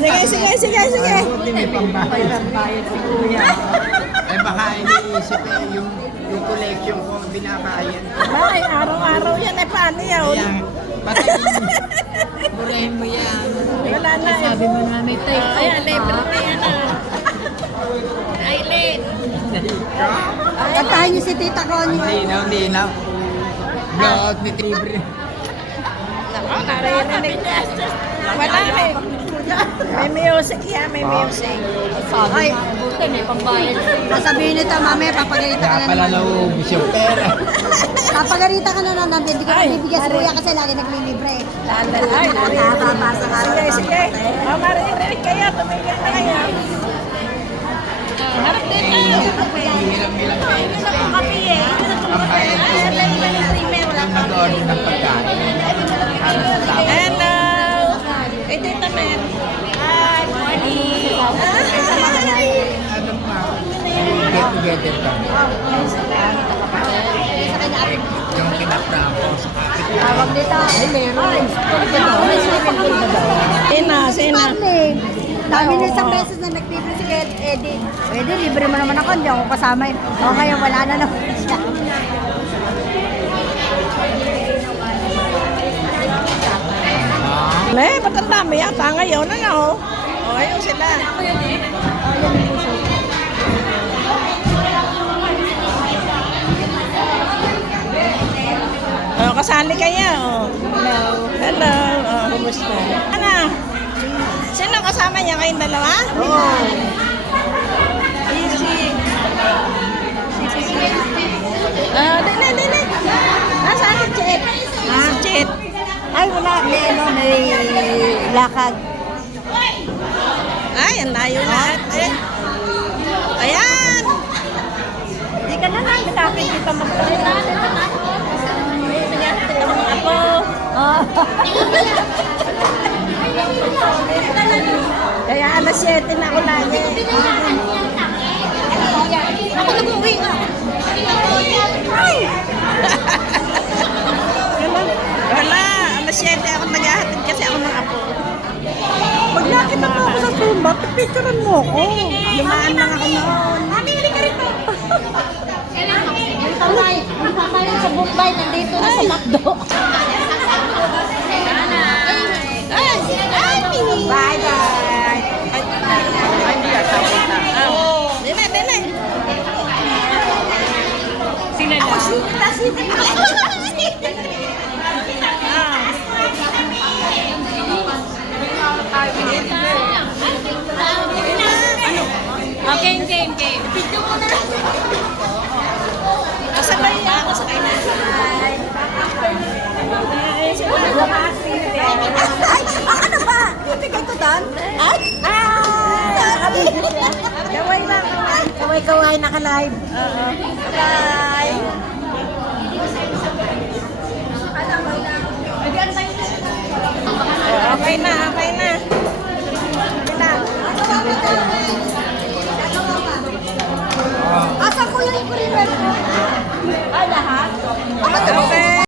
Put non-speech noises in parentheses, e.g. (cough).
sige, sige, sige, sige. Buti may pambayad. Bayad si kuya. (laughs) Eh baka iniisip eh, yung, yung collection ko binabayad. Ay, araw-araw yan eh, paano yun? Kaya, patayin Burahin mo yan. Wala na eh. Sabi mo na may take Oh, ayan, libre na yan ah. Aileen. Kantahan niyo si Tita Connie. Hindi na, hindi na. Blowout ni Libre. Nako, naririnig. Wala eh. May music yan, may music. Sabi nga, buti may pambayad Sasabihin nito, mamaya papagalita ka Kaya na pala naman. nauubos yung pera. (laughs) Papagalita ka na naman. Hindi ko Ay, nabibigyan pare. Kuya kasi lagi naglilibre. Ay, naririnig. Sige, sige. Oh, maririnig kayo, tumigil na kayo. Ah, harap dito. Hilang-hilang pera. Ang bayad ko, ang nag-order ng pagkain. Hello. Kay Tita Mer. Hi, morning. Ano pa? Get together kami. Yung kinapra ko sa kapit. Tawag dito. Ay, meron. Sina, sina. Dami na isang beses na nag-libre si Kuya Eddie. Eddie, libre mo naman ako. Hindi ako kasama. eh. O ngayon, wala na naman siya. Eh, ba't ang dami yata ngayon? Ano? Oh, ayun sila. Oh, kasali kayo. Oh. Hello. Hello. Oh, kumusta? Ano? Sino kasama niya kayong dalawa? Oo. Easy. Ah, dali, dali. Nasaan si Chet? Ah, Chet. Ay, wala. May, ano, may lakad. Ay, ang layo na. Eh. Ayan. Hindi ka na lang. Nakakit kita magsalita. Ako. Oh. Kaya alas 7 na ako lagi. Ako nag-uwi nga. Wala. Alas 7 ako naghahatid kasi ako ng apo. Pag nakita mo ako sa Zumba, picturean mo ako. Lumaan lang ako noon. Mami, hindi ka rito. Yung tamay, yung tamay sa Bombay, nandito na sa Macdo. Sila lang. Ah. Oh, game, game, game. Kasabay ako sa kanya. Ay, sila. Ay, ah, ano ba? Buti ka ito, Dan? Ay! Ay! Gaway lang. Kaway-kaway, naka-live. Oo. Bye! Okay na, okay na.